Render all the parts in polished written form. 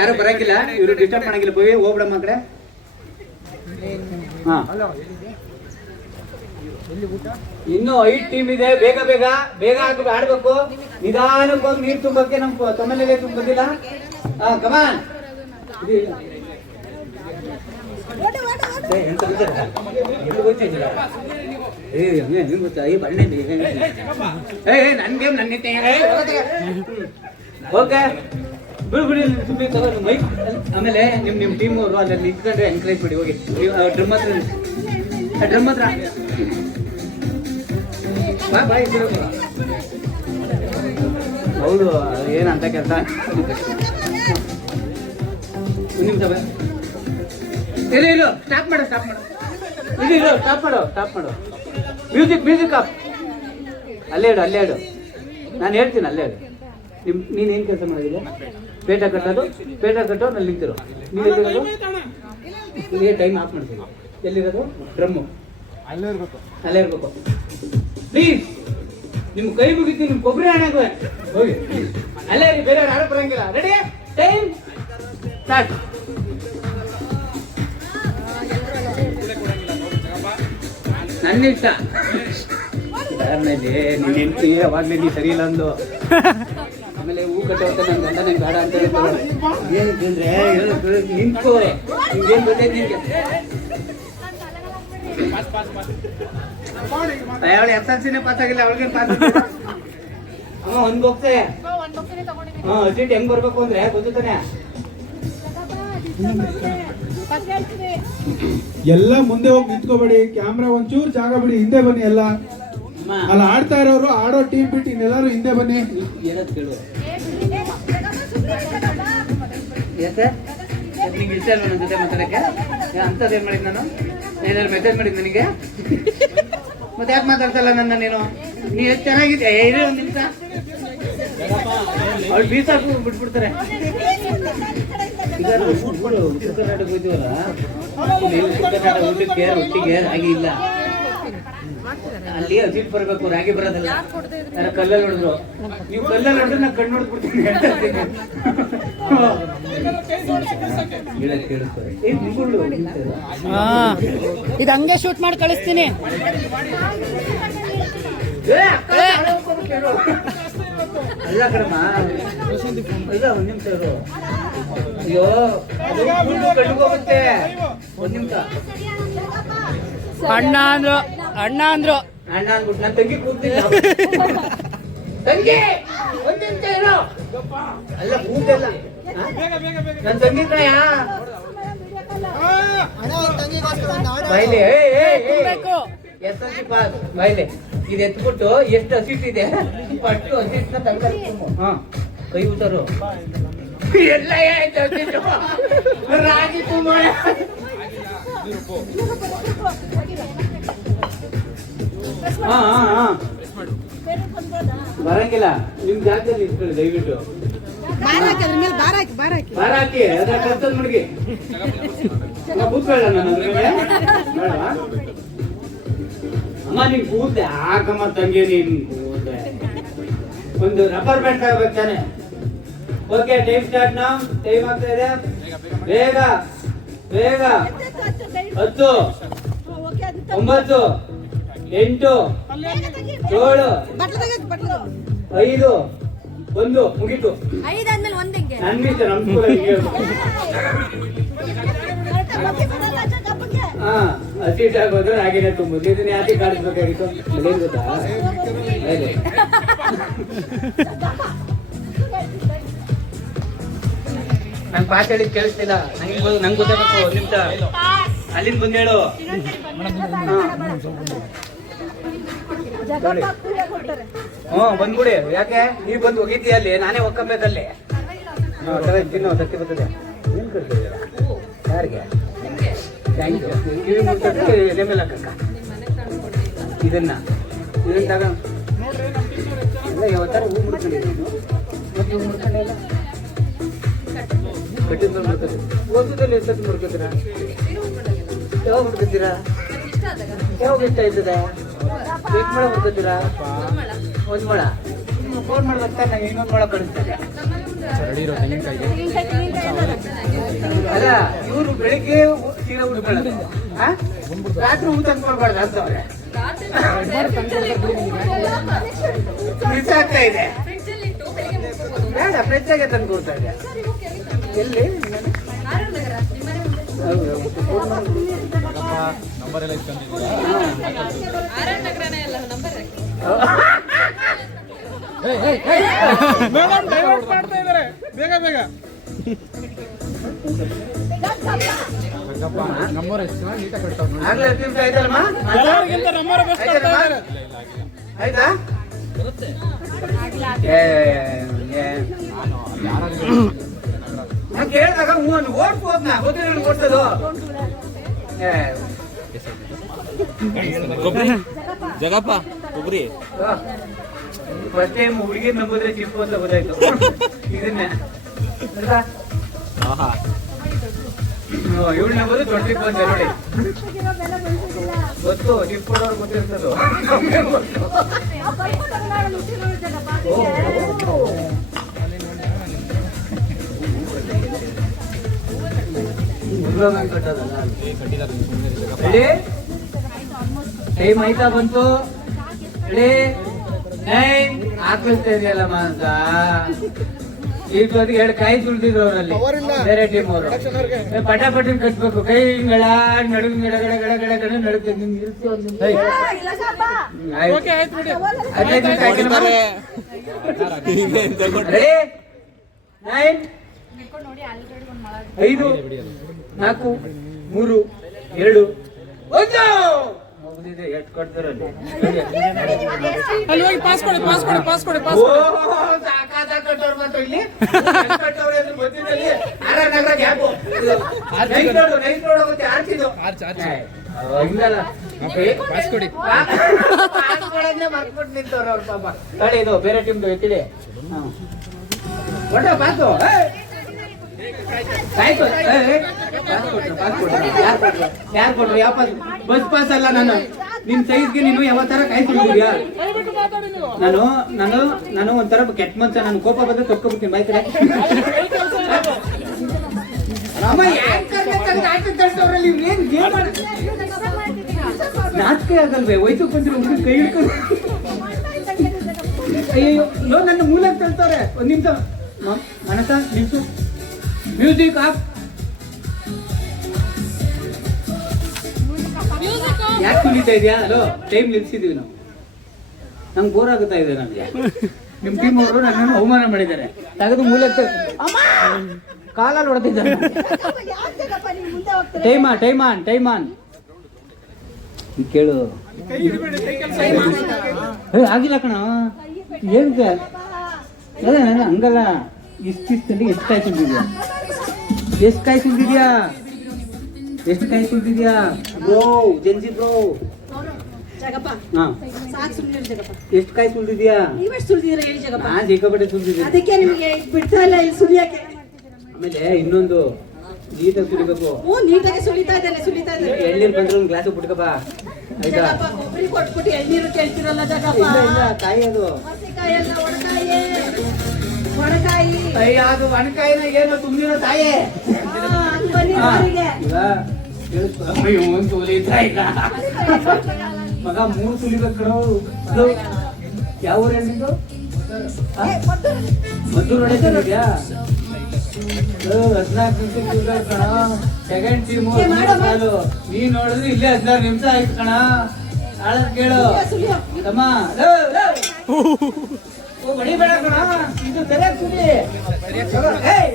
ಯಾರು ಬರಂಗಿಲ್ಲ, ಇವರು ಡಿಸ್ಟರ್ಬ್ ಮಾಡಂಗಿಲ್ಲ. ಹೋಗಿ ಹೋಗ್ಬಿಡಮ್ಮ ಕಡೆ. ಇನ್ನು 5 ಟೀಮ್ ಇದೆ. ಬೇಗ ಬೇಗ ಬೇಗ ಆಡ್ಬೇಕು. ನಿಧಾನಕ್ಕೆ ಹೋಗಿ ನೀರು ತುಂಬಕ್ಕೆ ನಮ್ ತಮ್ಮನೆಗೆ ತುಂಬಿಲ್ಲ. ಕಮಾನ್ ಓಕೆ ಬಿಡಿ ಮೈಕ್. ಆಮೇಲೆ ನಿಮ್ ಟೀಮ್ ಅವರು ಅಲ್ಲಿ ನಿಂತ್ಕೊಂಡ್ರೆ ಎನ್ಕರೇಜ್ ಮಾಡಿ. ಹೋಗಿ ಡ್ರಮ್ ಹತ್ರ ಬಾಯ್. ಹೌದು, ಏನಂತ ಕೆಲಸ. ಒಂದು ನಿಮಿಷ ಇಲ್ಲ ಸ್ಟಾಪ್ ಮಾಡು. ಇಲ್ಲ ಸ್ಟಾಪ್ ಮಾಡು. Music of. ಅಲ್ಲೇ ಇಡು. ನಾನು ಹೇಳ್ತೀನಿ, ಅಲ್ಲೇ ಇಡು. ನೀನು ಏನು ಕೆಲಸ ಮಾಡಿದ್ರೆ ಪೇಟ ಕಟ್ಟೋ ನಲ್ಲಿ ನಿಂತಿರೋ. ನೀನು ಎಲ್ಲಿರೋದು? ನೀನು ಟೈಮ್ ಆಫ್ ಮಾಡ್ತೀನಿ. ಎಲ್ಲಿರೋದು? ಡ್ರಮ್ಮು ಅಲ್ಲೇ ಇರ್ಬೇಕು. ಪ್ಲೀಸ್ ನಿಮ್ಮ ಕೈ ಮುಗಿತೀನಿ, ನಿಮ್ಮ ಕೊಬ್ಬರಿ ಹಣೆಗೆ ಹೋಗಿ ಅಲ್ಲೇ ಇರಿ. ಬೇರೆ ಯಾರು ಬರಂಗಿಲ್ಲ. Ready, time start. ನನ್ನ ಇಷ್ಟ. ನೀನು ಹೆಂಡ್ತಿ ಅವಾಗಲೇ ನೀ ಸರಿ ಇಲ್ಲ ಅಂದು. ಆಮೇಲೆ ಹೂ ಕಟ್ಟೋತ ನನ್ನ ಗಂಡ ನಂಗೆ ಬೇಡ ಅಂತ ಏನಂತಂದ್ರೆ ನಿಂತ್ಕೋ. ನಿಮ್ಗೇನು ಗೊತ್ತೈತಿ ನಿನ್ಗೆ? ಅವಳು SLCನೇ ಪಾಸ್ ಆಗಿಲ್ಲ, ಅವಳಿಗೇನು ಪಾಸ್ ಆಗಿಲ್ಲ. ಒಂದು ಹೋಗ್ತಾರೆ. ಅರ್ಜೆಂಟ್ ಹೆಂಗ್ ಬರ್ಬೇಕು ಅಂದ್ರೆ ಗೊತ್ತಾನೆ. ಎಲ್ಲ ಮುಂದೆ ಹೋಗಿ ನಿಂತ್ಕೋಬೇಡಿ. ಕ್ಯಾಮ್ರಾ ಒಂಚೂರು ಜಾಗ ಬಿಡಿ, ಹಿಂದೆ ಬನ್ನಿ. ಎಲ್ಲ ಅಲ್ಲ ಆಡ್ತಾ ಇರೋರು, ಆಡೋ ಟೀಮ್ ಬಿಟ್ಟು ಇನ್ನೆಲ್ಲರೂ ಹಿಂದೆ ಬನ್ನಿ. ಏನಂತ ಕೇಳು. ಯಾಕೆ ನಿಂಗೆ ಇಷ್ಟ ಅಲ್ವ ನನ್ನ ಜೊತೆ ಮಾತಾಡಕ್ಕೆ? ಅಂಥದ್ದು ಏನು ಮಾಡಿದ್ ನಾನು? ಏನಾದ್ರು ಮೆಸೇಜ್ ಮಾಡಿದ್ ನನಗೆ? ಮತ್ತೆ ಯಾಕೆ ಮಾತಾಡ್ತಲ್ಲ ನನ್ನ ನೀನು? ನೀ ಎಷ್ಟು ಚೆನ್ನಾಗಿದೆ. ಇರೇ ಒಂದು ನಿಮಿಷ. ಅವ್ಳು ಬೀಸಾಕು ಬಿಟ್ಬಿಡ್ತಾರೆ. ಈಗ ನಾವು ಉತ್ತರ ಕರ್ನಾಟಕ ಹೋಗ್ತೀವಲ್ಲ, ಉತ್ತರ ಕರ್ನಾಟಕ ಒಟ್ಟಿಗೆ ರಾಗಿ ಇಲ್ಲ. ಅಲ್ಲಿ ಅಜಿಟ್ ಬರ್ಬೇಕು, ರಾಗಿ ಬರೋದಲ್ಲ. ಯಾರ ಕಲ್ಲಲ್ಲಿ ಹೊಡೆದ್ರು. ನೀವು ಕಲ್ಲಲ್ಲಿ ಹೊಡೆದ್ರೆ ನಾ ಕಣ್ಣು ಹೊಡೆದ್ಬಿಡ್ತೀನಿ. ಇದು ಹಂಗೆ ಶೂಟ್ ಮಾಡಿ ಕಳಿಸ್ತೀನಿ. ಅಲ್ಲ ಕಣಮ್ಮ, ಇಲ್ಲ ಒಂದ್ ನಿಮಿಷ ಇರು. ಅಯ್ಯೋ ಕಣ್ಣಿಗೆ ಹೋಗುತ್ತೆ. ಒಂದ್ ನಿಮಿಷ. ಅಣ್ಣ ಅಂದ್ರು ಅಣ್ಣ ಅಂದ್ಬಿಟ್ಟು ನನ್ನ ತಂಗಿ ಕೂತಿಲ್ಲ. ತಂಗಿ ಒಂದ್ ನಿಮಿಷ ಇರು. ಅಲ್ಲ ಕೂತಿಲ್ಲ ನನ್ನ ತಂಗಿ ಕಣಯ್ಯ. ಬಾಯ್ಲಿ SLC ಪಾಸ್. ಬಾಯ್ಲಿ ಇದು ಎತ್ಬಿಟ್ಟು ಎಷ್ಟು ಹಸಿಟ್ ಇದೆ ಅಷ್ಟು ಹಸಿಟ್ನ ತಂಗ. ಕೈ ಊತರು ಎಲ್ಲ ರಾಗಿ ತುಂಬ ಬರಂಗಿಲ್ಲ. ನಿಮ್ ಜಾಗದಲ್ಲಿ ನಿಂತ್ಕೊಳ್ಳಿ ದಯವಿಟ್ಟು. ಬಾರ ಹಾಕಿ ಅದ್ರ ಕಲ್ತದ್ ಮಡ್ಗಿ ಕೂತ್ಕೊಳ್ಳ. ನಾನು ಬೇಡವಾ ಅಮ್ಮ? ನೀನ್ ಕೂತೆ ಹಾಕಮ್ಮ ತಂಗಿ, ನೀನ್ ಕೂತೆ. ಒಂದು ರಬ್ಬರ್ ಬ್ಯಾಂಡ್ ತಗೋಬೇಕು ತಾನೆ. Okay, time start. ನಾವು ಟೈಮ್ ಆಗ್ತಾ ಇದೆ. ಬೇಗ 10 9 8 7 5 1 ಮುಗೀತು. ನನ್ನಿಷ್ಟ. ನಮ್ ಹಸಿಟ್ ಆಗೋದು ರಾಗಿನೇ ತುಂಬೋದು. ಇದನ್ನ ಯಾಕೆ ಕಾಡಿಸ್ಬೇಕಾಗಿತ್ತು? ಏನ್ ಗೊತ್ತಾ, ನಂಗೆ ಪಾಸ್ ಹೇಳಿದ್ ಕೇಳಿಸ್ತಿಲ್ಲ. ನಂಗೆ ಗೊತ್ತಾಗಬೇಕು. ಒಂದ್ ನಿಮಿಷ ಅಲ್ಲಿಂದ ಬಂದು ಹೇಳು. ಬಂದ್ಬಿಡಿ. ಯಾಕೆ ನೀವ್ ಬಂದು ಹೋಗಿದ್ದೀಯ ಅಲ್ಲಿ? ನಾನೇ ಒಕ್ಕಬೇಕಲ್ಲಿ. ತಿನ್ನೋ ಸತ್ತಿ ಬರ್ತದೆ. ಏನ್ ಕಳ್ಸಿದ್ದೀರ ಯಾರಿಗೆ? Thank you. ಕಿವಿ ಮುಟ್ಟಕ್ಕೆ ಎಲೆ ಮೇಲೆ ಹಾಕಕ್ಕ ಇದನ್ನ ತಗ. ಎಲ್ಲ ಯಾವತ್ತಾರ ಹೂ ಮುಡ್ಕೊಂಡಿದ್ದೀನಿ. ಮತ್ತೆ ಹೂ ಮುಡ್ಕೊಂಡೆ ಇಲ್ಲ. ಕಟ್ಟಿದ ಮುಡ್ಕೊತೀರಿ. ಓದದಲ್ಲಿ ಎಷ್ಟೊತ್ತು ಮುಡ್ಕೊತೀರಾ? ಯಾವಾಗ ಮುಡ್ಕೊತೀರಾ? ಯಾವಾಗ ಇಷ್ಟ ಆಯ್ತದೆ? ಎಷ್ಟು ಮೊಳ ಮುಡ್ಕೊತೀರಾ? 1 ಮೊಳ. ಫೋನ್ ಮಾಡ್ಬೇಕು. ನಂಗೆ ಇನ್ನೊಂದು ಮೊಳ ಕಳಿಸ್ತಾರೆ. ಅಲ್ಲ ಇವರು ಬೆಳಿಗ್ಗೆ ಸೀರೆ ಉಟ್ಕೊಳ್ಳೋದು ರಾತ್ರಿ ಊಟ ತಂದ್ಕೊಳ್ಬಾರ್ದು ಅಂತವ್ರೆ ಮಿಸ್ ಆಗ್ತಾ ಇದೆ ಬೇಡ ಫ್ರೆಂಚಾಗೆ ತಂದು ಕೊಡ್ತಾ ಇದೆ ಎಲ್ಲಿ ಮೇಡಮ್ ಡೈವರ್ಟ್ ಮಾಡ್ತಾ ಇದಾರೆ ಬೇಗ ಬೇಗ ಆಗ್ಲೇ ತಿಂತ ಇದ್ದಲ್ಲಮ್ಮ ಎಲ್ಲರಿಗಿಂತ ನಂಬರ್ ಬೆಸ್ಟ್ ಕೊಡ್ತಾ ಇದಾರೆ ಆಯ್ತಾ ನಾನು ಕೇಳಿದಾಗ ಒಂದು ಓಡ್ಬೋದ್ನ ಗೊತ್ತಿಲ್ಲ ಓಡ್ಸೋದು ಜಗಪ್ಪ ಕೊಬ್ಬರಿ ಫಸ್ಟ್ ಟೈಮ್ ಹುಡುಗಿ ನಂಬಿದ್ರೆ ಚಿಪ್ಪು ಅಂತ ಗೊತ್ತಾಯ್ತು ಇದನ್ನೇ ಇವಳು ನಂಬೋದು ದೊಡ್ಡ ಚಿಪ್ಪು ಅಂತ ನೋಡಿ ಗೊತ್ತು ಚಿಪ್ಪು ಕೊಡೋರು ಗೊತ್ತಿರ್ತದೋ ಟೈಮ್ ಆಯ್ತಾ ಬಂತು ಹಾಕಿಸ್ತಾ ಇದೆಯಲ್ಲಮ್ಮ ಅಂತ ಈಗ ಎರಡು ಕಾಯಿ ತುಳಿದಿದ್ರು ಅವರಲ್ಲಿ ಬೇರೆ ಟೀಮ್ ಅವರು ಪಟಾಪಟಿನ ಕಟ್ಬೇಕು ಕೈ ಹಿಂಗಳ ನಡುವಿನ ಗಡ ಗಡ ಗಡ ಗಡ ಗಡ ನಡುತ್ತೆ ಐದು 4 3 2 1 ಮುಗಿದಿದೆ ಎಷ್ಟು ಕೊಡ್ತಾರಲ್ಲಿ ಅಲ್ಲಿ ಹೋಗಿ ಪಾಸ್ ಕೊಡಿ ಪಾಸ್ ಕೊಡಿ ಪಾಸ್ ಕೊಡಿ ಪಾಸ್ ಸಾಕಾದ ಕಟ್ಟೋರು ಮಾತ್ರ ಇಲ್ಲಿ ಕಟ್ಟೋರು ಅಂದ್ರೆ ಗೊತ್ತಿದ್ದಲ್ಲಿ ಆರ್ ನಗರ ಗ್ಯಾಪು ನೈಟ್ ರೋಡ್ ಹೋಗುತ್ತೆ ಆರ್ಚಿದು ಹಿಂಗಲ್ಲ ಪಾಸ್ ಕೊಡಿ ಪಾಸ್ ಕೊಡೋದನ್ನೇ ಮರ್ಬಿಟ್ಟು ನಿಂತವ್ರು ಅವ್ರ ಪಾಪ ತಡಿ ಇದು ಬೇರೆ ಟೀಮ್ದು ಎತ್ತಿದೆ ಕೊಡ ಪಾಸು ಯಾರು ಕೊಟ್ರು ಯಾವ ಪಾಸ್ ಬಸ್ ಪಾಸ್ ಅಲ್ಲ ನಾನು ನಿಮ್ ಸೈಜ್ಗೆ ನೀನು ಯಾವ ತರ ಕಾಯಿ ತುಳಿದ್ಯಾ ನಾನು ಒಂಥರ ಕೆಟ್ಟ ಮನ್ಸ ನಾನು ಕೋಪ ಬಂದ್ರೆ ತಕ್ಕೊಬಿಡ್ತೀನಿ ಬೈಕ್ ನಾಚಿಕೆ ಆಗಲ್ವೇ ವಯಸ್ಸು ಬಂದಿರೋ ಹುಡುಗ ಕೈ ಹಿಡ್ಕೊಂಡು ಅಯ್ಯೋ ನನ್ನ ಮೂಲ ತಳ್ತವ್ರೆ ಒಂದ್ ನಿಮಿಷ ಮನಸ ನಿಲ್ಸು ಮ್ಯೂಸಿಕ್ ಆಫ್ ಯಾಕೆ ತುಳಿತಾ ಇದೆಯಾ ಹಲೋ ಟೈಮ್ ನಿಲ್ಸಿದೀವಿ ನಾವು ನಂಗೆ ಬೋರ್ ಆಗುತ್ತಾ ಇದೆ ನನಗೆ ನಿಮ್ ಟೀಮ್ ಅವರು ನನ್ನನ್ನು ಅವಮಾನ ಮಾಡಿದ್ದಾರೆ ತೆಗೆದು ಮೂಲಕ ಕಾಲಲ್ಲಿ ಹೊಡೆದಿದ್ದಾರೆ ಟೈಮ್ ಆನ್ ಕೇಳು ಆಗಿಲ್ಲ ಕಣ ಏನ್ಗೆ ಹಂಗಲ್ಲ ಇಷ್ಟಿಷ್ಟಲ್ಲಿ ಎಷ್ಟು ಕಾಯಿ ಸುಲ್ದಿದ್ಯಾ ಎಷ್ಟು ಕಾಯಿ ಸುಲ್ದಿದ್ಯಾ ಬ್ರೋ ಜೆನ್ಸಿ ಬ್ರೋ ಎಷ್ಟು ಕಾಯಿ ಸುಲ್ದಿದ್ಯಾ ನಾನ್ ಸಿಕ್ಕಾಪಟ್ಟೆ ಸುಲ್ದಿದ್ಯಾ ಅದಕ್ಕೆ ನಿಮಗೆ ಬಿಡ್ತಾ ಇಲ್ಲ ಇಲ್ಲಿ ಸುಲಿಯಕ್ಕೆ ಆಮೇಲೆ ಇನ್ನೊಂದು ನೀಟಾಗಿ ಸುಲಿಬೇಕು ನೀಟಾಗಿ ಸುಲಿತಾ ಇದ್ದಾನೆ ಎಳ್ನೀರು ಬಂದ್ರೆ ಒಂದು ಗ್ಲಾಸ್ ಬಿಟ್ಕಪ್ಪ ಆಯ್ತಾ ಜಗಪ್ಪ ಕೊಬ್ಬರಿ ಕೊಟ್ಬಿಟ್ಟು ಎಳ್ನೀರು ಕೇಳ್ತಿರಲ್ಲ ಜಗಪ್ಪ ಇಲ್ಲ ಕಾಯಿ ಅದು ಹಸಿಕಾಯಿ ಎಲ್ಲ ಒಣಕಾಯಿ ಅಯ್ಯ ಅದು ಒಣಕಾಯಿನ ಏನೋ ತುಂಬಿರೋ ತಾಯೇ ಅದು ಬನ್ನಿ ಅವರಿಗೆ ಮಗ 3 ಸುಲಿಬೇಕು ಯಾವ ಊರು ಹೇಳಿದ್ದು ಮದ್ದೂರು ಹೊಡೆದಿದ್ಯಾ 14 ನಿಮಿಷ ಕಣ ಸೆಕೆಂಡ್ ಟೀಮು ನೀನ್ ನೋಡಿದ್ರೆ ಇಲ್ಲೇ 16 ನಿಮಿಷ ಆಯ್ತು ಕಣ ನಾಳೆ ಕೇಳು ತಮ್ಮ ಹೊಡಿಬೇಡ ಕಣ ಇದು ಸರಿಯಾಗಿ ಸುಲಿ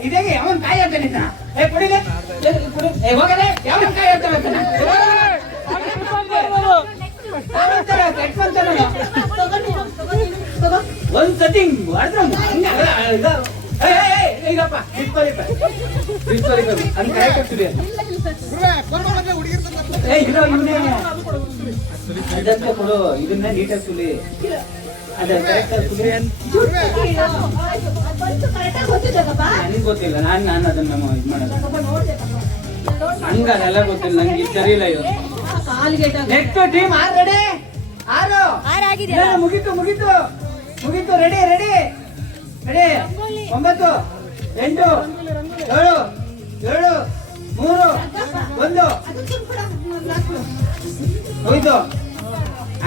ಇದೇ ಯಾವನ್ ಕಾಯಿ ಅಂತ ನಿನ್ನ ಕುಡಿಲೆ ಹೋಗಲೇ ಯಾವನ್ ಕಾಯಿ ಅಂತ ಒಂದ್ ಸೆಟ್ಟಿಂಗ್ ಈಗಪ್ಪ ಅದ್ ಕರೆಕ್ಟ್ ಸುಲಿ ಅದಕ್ಕೆ ಕೊಡು ಇದನ್ನ ನೀಟಾಗಿ ಸುಲಿ ಅದೇ ಕರೆಕ್ಟ್ ಸುಲಿ ನನಗೆ ಗೊತ್ತಿಲ್ಲ ನಾನು ಅದನ್ನ ಇದು ಮಾಡೋದು ಹಂಗ ಅದೆಲ್ಲ ಗೊತ್ತಿಲ್ಲ ನಂಗೆ ಸರಿ ಇಲ್ಲ ಇದು ನೆಕ್ಸ್ಟ್ ಟೀಮ್ ರೆಡಿ ಮುಗೀತು ರೆಡಿ 9 8 7 7 3 1 ಹೋಯ್ತು.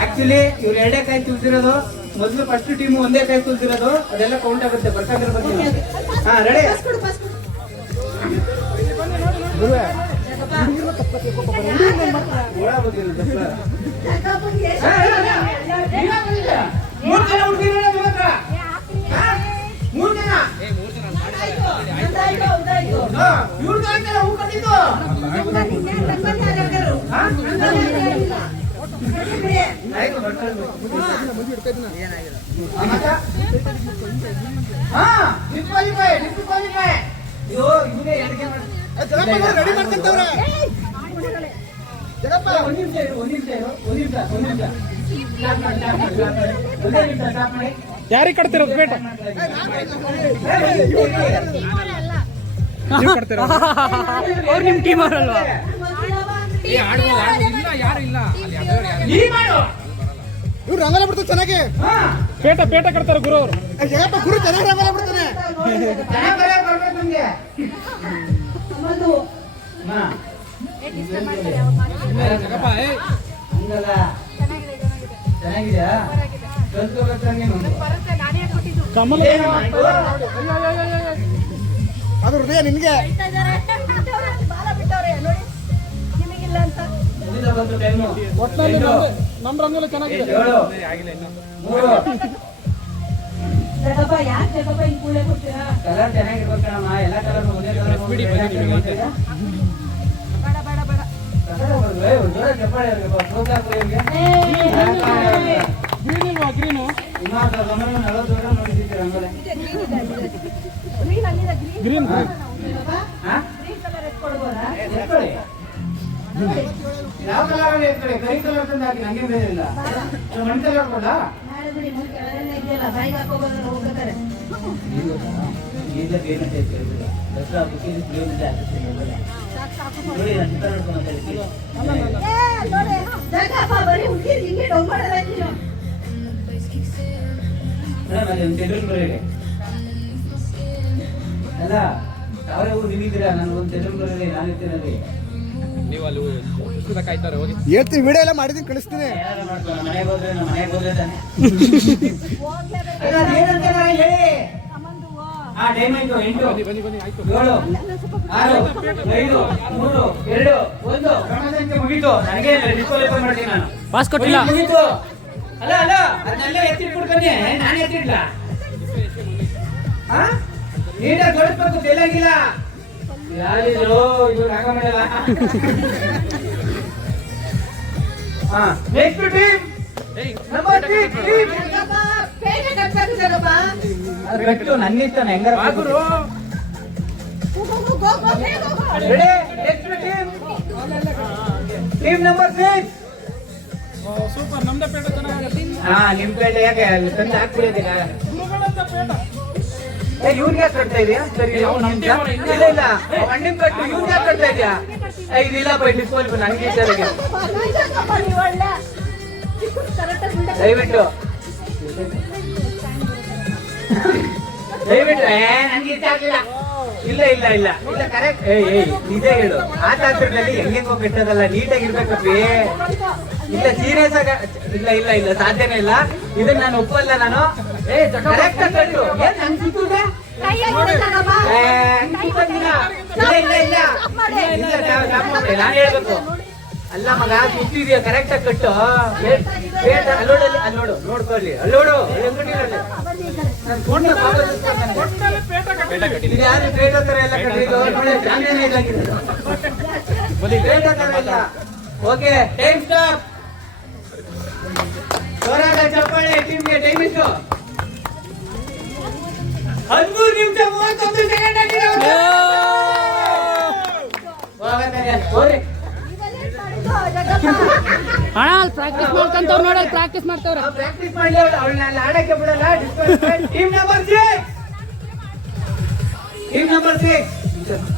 ಆಕ್ಚುಲಿ ಇವ್ರು ಎರಡೇ ಕೈ ತುಳಿದಿರೋದು. ಮೊದಲು ಫಸ್ಟ್ ಟೀಮ್ ಒಂದೇ ಕೈ ತುಳಿದಿರೋದು. ಅದೆಲ್ಲ ಕೌಂಟ್ ಆಗುತ್ತೆ. ಬರ್ಕಂದ್ರೆ ಬರ್ತೀನಿ. ಹಾ ರೆಡಿ. ಯಾರಿಗೆ ಕಟ್ತಿರೋದು ಬೇಟ ಅವ್ರು ನಿಮ್ ಟೀಮ್ ಅವರಲ್ವಾ? ಇವ್ರು ರಂಗೋಲಿ ಬಿಡ್ತಾರೆ ಚೆನ್ನಾಗಿ. ಪೇಟ ಕಟ್ತಾರೆ ಗುರು ಅವರು. ಜಗಪ್ಪ ಗುರು ಚೆನ್ನಾಗಿ ರಂಗೋಲಿ ಬಿಡ್ತಾನೆ. ಚೆನ್ನಾಗಿದ್ಯಾ? ಕಮಲ ಅದು ಹೃದಯ ನಿನ್ಗೆ. ಒಟ್ಟಿನಲ್ಲಿ ನಮ್ ರಂಗೋಲಿ ಚೆನ್ನಾಗಿದೆ. ಜಗಪ್ಪ ಯಾಕೆ ಜಗಪ್ಪ ಹಿಂಗ್ ಕೂಳೆ ಕೊಡ್ತೀರಾ? ಕಲರ್ ಚೆನ್ನಾಗಿರ್ಬೇಕಮ್ಮ. ಎಲ್ಲ ಕಲರ್ ಒಂದೇ ಕಲರ್ ಗ್ರೀನಿಲ್ವಾ? ಗ್ರೀನು ಗ್ರೀನ್ ಯಾವ ಕಲರ್ ಇರ್ತಾರೆ? ಕೈ ಕಲರ್ ತಂದು ಹಾಕಿ. ನಂಗೆ ಬೇರಿಲ್ಲ. ಮಣ್ ಕಲರ್ ಕೊಡ. ಈಗ ಏನಂತ ಹೇಳ್ತಿಲ್ಲ. ದಸರಾ ಹಬ್ಬಕ್ಕೆ ಏನಂತ ಆಗ್ತದೆ ನೋಡಿ. ನಾನು ಚಿತ್ರ ನೋಡ್ಕೊಂಡು ಹೇಳ್ತೀನಿ. ಅಲ್ಲ ಅವರೇ ಊರು ನಿಲ್ಲಿದ್ದೀರಾ? ನಾನು ಒಂದು ತೆಲುಗುರಲ್ಲಿ ನಾನು ಇರ್ತೀನಲ್ಲಿ. ನೀವು ಅಲ್ಲಿ ಪುಸ್ತಕ ಕಾಯ್ತಾರೆ ಹೋಗಿ. ಹೇಳ್ತೀನಿ, ವಿಡಿಯೋ ಎಲ್ಲ ಮಾಡಿದೀನಿ, ಕಳಿಸ್ತೀನಿ. ಏನಾದ್ರು ಮಾಡ್ಕೊಂಡು ಮನೆಗೆ ಹೋದ್ರೆ ತಾನೆ. ಹೇಳಿ. ಹಾ ಟೈಮ್ ಆಯ್ತು. 8 ಬನ್ನಿ ಆಯ್ತು. 7 6 5 3 2 1 ಕ್ರಮಸಂಖ್ಯೆ ಮುಗೀತು. ನನಗೆ ಡಿಸ್ಕ್ವಾಲಿಫೈ ಮಾಡ್ತೀನಿ ನಾನು. ಪಾಸ್ ಕೊಟ್ಟಿಲ್ಲ. ಮುಗೀತು. ಅಲ್ಲ ಅದನ್ನೆಲ್ಲ ಎತ್ತಿಟ್ಬಿಟ್ಟು ಬನ್ನಿ. ನಾನು ಎತ್ತಿಡ್ಲ. ನೀಟಾಗಿ ಜೋಡಿಸ್ಬೇಕು. ತೆಲಂಗಿಲ್ಲ ಯಾರಿದ್ರು ಇವ್ರು ಆಗ ಮಾಡಲ್ಲ. Next team number 3 team. ನನ್ನ ಇಷ್ಟ ಹೆಂಗಾರ ready. Next team team number 6. Super. ನಮ್ದೇ ಪೇಟ ಚೆನ್ನಾಗಿದೆ. ನಿಮ್ ಪೇಟೆ ಯಾಕೆ ತಂದು ಹಾಕ್ಬಿಡಿದೀಗ? ಇವ್ರಿಗೆ ಯಾಕೆ ಕಟ್ತಾ ಇದೆಯಾ? ಸರಿ ಇಲ್ಲ ಅಣ್ಣಿನ ಕಟ್ಟು ಇವ್ರಿಗೆ ಯಾಕೆ ಕಟ್ತಾ ಇದೆಯಾ? ಇದಿಲ್ಲ ಬೈ ಡಿಸ್ಕ್ವಾಲಿಫೈ. ನನಗೆ ಇಷ್ಟ ದಯವಿಟ್ಟು ನನ್ಗೆ ಇಷ್ಟ ಆಗ್ಲಿಲ್ಲ. ಇಲ್ಲ ಕರೆಕ್ಟ್. ನಿಜ ಹೇಳು. ಆ ತಾತ್ರದಲ್ಲಿ ಹೆಂಗೆ ಹೋಗ್ಬಿಟ್ಟದಲ್ಲ. ನೀಟಾಗಿ ಇರ್ಬೇಕಪ್ಪಿ. ಇಲ್ಲ ಸೀರಿಯಸ್ ಆಗ ಇಲ್ಲ ಸಾಧ್ಯನೇ ಇಲ್ಲ. ಇದನ್ನ ನಾನು ಒಪ್ಪಲ್ಲ. ನಾನು ಕರೆಕ್ಟ್ ಕಟ್ಟು. ಏನ್ ನಂಗೆ ಸುತ್ತುದೆ? ನಾನು ಹೇಳ್ಬೇಕು. ಅಲ್ಲ ಮಗ ಸುತ್ತಿದ್ಯಾ? ಕರೆಕ್ಟ್ ಆಗಿ ಕಟ್ಟು. ಅಲ್ಲೋಡು ನೋಡ್ಕೊಳ್ಳಿ. ಅಲ್ಲೋಡು ಯಾರು ಪೇಟ ತರ ಎಲ್ಲ ಕಟ್ಟಿದ್ದು ಪೇಟ ತರ ಎಲ್ಲ. Okay time stop. ಜೋರಾದ ಚಪ್ಪಾಳೆ ಟೀಮ್ಗೆ. ಟೈಮ್ ಎಷ್ಟು? 13 ನಿಮಿಷ 31 ಸೆಕೆಂಡ್ ಆಗಿದೆ. ಅಣ್ಣ ಅಲ್ಲಿ ಪ್ರಾಕ್ಟೀಸ್ ಮಾಡ್ಕೊಂತವ್ರು ನೋಡಿ. ಅಲ್ಲಿ ಪ್ರಾಕ್ಟೀಸ್ ಮಾಡ್ತವ್ರ. ಪ್ರಾಕ್ಟೀಸ್ ಮಾಡ್ಲಿ. ಅವಳನ್ನ ಆಡಕ್ಕೆ ಬಿಡಲ್ಲ. Team number 6.